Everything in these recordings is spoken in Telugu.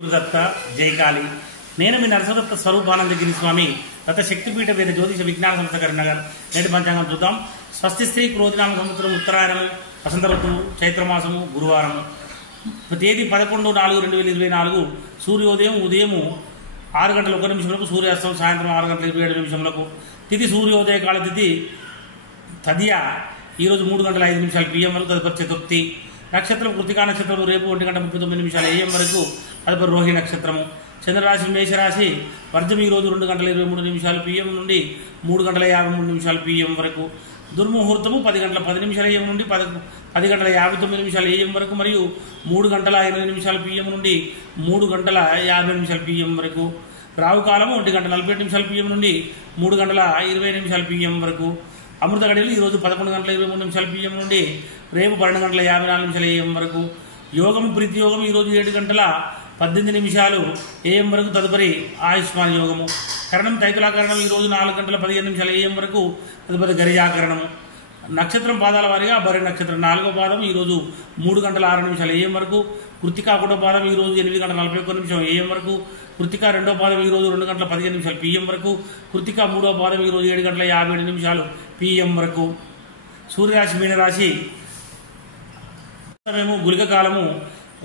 గురుదత్త జయకాళి నేను మీ నరసదత్త స్వరూపానందగిరి స్వామి దత్త శక్తిపీఠ వేద జ్యోతిష విజ్ఞాన సంస్థ కరీంనగర్. నేటి పంచాంగం చూద్దాం. స్వస్తి స్త్రీ క్రోధినామ సంవత్సరం ఉత్తరాయణము వసంత ఋతువు చైత్రమాసము గురువారము తేదీ 11/4/2024 సూర్యోదయం ఉదయం 6:01 సూర్యాస్తం సాయంత్రం 6:27 తిథి సూర్యోదయ కాల తిథి తదియ ఈరోజు 3:05 PM వరకు తదుపరి చతుర్థి. నక్షత్రం కృతికా నక్షత్రం రేపు 1:39 AM వరకు తదుపరి రోహిణి నక్షత్రము. చంద్రరాశి మేషరాశి వర్జం ఈరోజు 2:23 PM నుండి 3:53 PM వరకు. దుర్ముహూర్తము 10:10 AM నుండి 10:59 AM వరకు మరియు 3:08 PM నుండి 3:50 PM వరకు. రావుకాలము 1:48 PM నుండి 3:20 PM వరకు. అమృత గడియలు ఈరోజు 11:23 PM నుండి రేపు 12:54 AM వరకు. యోగము ప్రీతి యోగం ఈరోజు 7:18 AM వరకు తదుపరి ఆయుష్మాన్ యోగము. కరణం తైతులాకరణం ఈరోజు 4:15 AM వరకు తదుపరి గరిజాకరణము. నక్షత్రం పాదాల వారిగా భరణి నక్షత్రం 4వ పాదం ఈరోజు 3:06 AM వరకు. కృతికా ఒకటో పాదం ఈరోజు 8:41 AM వరకు. కృతికా రెండవ పాదం ఈరోజు 2:15 PM వరకు. కృతికా మూడవ పాదం ఈరోజు 7:57 PM వరకు. సూర్యరాశి మీనరాశి సమయము గుళిక కాలము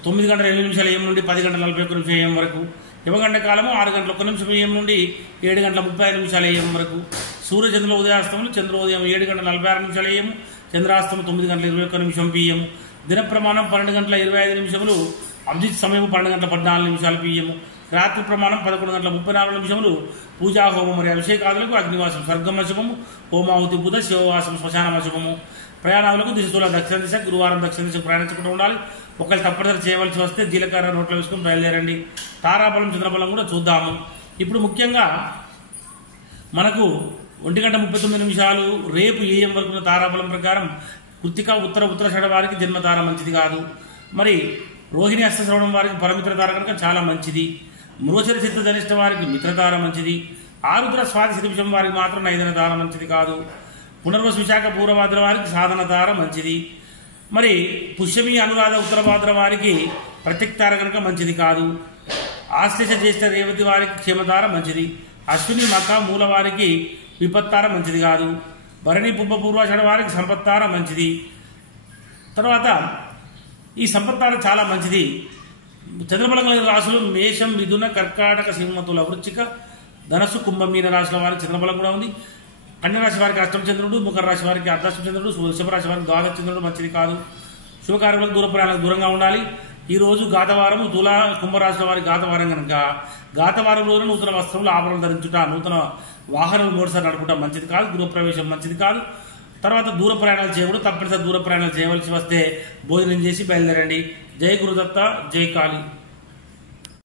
9:08 AM నుండి 10:41 AM వరకు. యమగండ కాలము 6:01 AM నుండి 7:35 AM వరకు. సూర్యచంద్రుల ఉదయాస్తములు చంద్రోదయం 7:46 AM, చంద్రాస్తమం 9:21 PM. దిన ప్రమాణం 12:25 అభిజిత్ సమయం 12:14 PM. రాత్రి ప్రమాణం 11:34 పూజా హోమం మరియు అభిషేకాదులకు అగ్నివాసం స్వర్గమశుభము, హోమాహుతి బుధ శివవాసం శ్మశానమశుభము. ప్రయాణాలకు దిశలో దక్షిణ దిశ గురువారం దక్షిణ దిశ ప్రయాణించకుండా ఉండాలి. ఒకళ్ళు తప్పనిసరి చేయవలసి వస్తే జీలకర్ర నోట్లో వేసుకుని బయలుదేరండి. తారాబలం చంద్రబలం కూడా చూద్దాము. ఇప్పుడు ముఖ్యంగా మనకు 1:39 రేపు AM వరకు తారాబలం ప్రకారం కృతికా ఉత్తరాషాఢ వారికి జన్మతార మంచిది కాదు. మరి రోహిణి హస్తశ్రవణం వారికి పరమిత్రతార కనుక చాలా మంచిది. మృగశిర చిత్త ధనిష్ట వారికి మిత్రతార మంచిది. ఆరుద్ర స్వాతి శిరీషం వారికి మాత్రం నైదన తార మంచిది కాదు. పునర్వసు విశాఖ పూర్వభాద్ర వారికి సాధన తార మంచిది. మరి పుష్యమి అనురాధ ఉత్తరభాద్ర వారికి ప్రత్యక్తార కనుక మంచిది కాదు. ఆశ్లేష జ్యేష్ఠ రేవతి వారికి క్షేమతార మంచిది. అశ్విని మక మూల వారికి విపత్తార మంచిది కాదు. భరణి పుబ్బ పూర్వాషాఢ వారికి సంపత్తార మంచిది. తర్వాత ఈ సంపత్తార చాలా మంచిది. చంద్రబలం కలిగిన రాశులు మేషం మిథున కర్కాటక సింహతుల వృశ్చిక ధనస్సు కుంభ మీన రాశుల వారికి చంద్రబలం కూడా ఉంది. కన్యరాశి వారికి అష్టమ చంద్రుడు, మకర రాశి వారికి అర్ధాష్టమ చంద్రుడు, వృషభ రాశి వారికి ద్వాదశ చంద్రుడు మంచిది కాదు. శుభకార్యాలకు దూర ప్రయాణాలకు దూరంగా ఉండాలి. ఈ రోజు గాతవారము తులా కుంభరాశుల వారికి గాతవారం కనుక గాతవారం రోజున నూతన వస్త్రములు ఆభరణలు ధరించుట, నూతన వాహనం మోటార్సైకిల్ నడుపుట మంచిది కాదు. గృహప్రవేశం మంచిది కాదు. తర్వాత దూర ప్రయాణాలు చేయకూడదు. తప్పనిసరి దూర ప్రయాణాలు చేయవలసి వస్తే భోజనం చేసి బయలుదేరండి. జై గురుదత్త జై కాళి.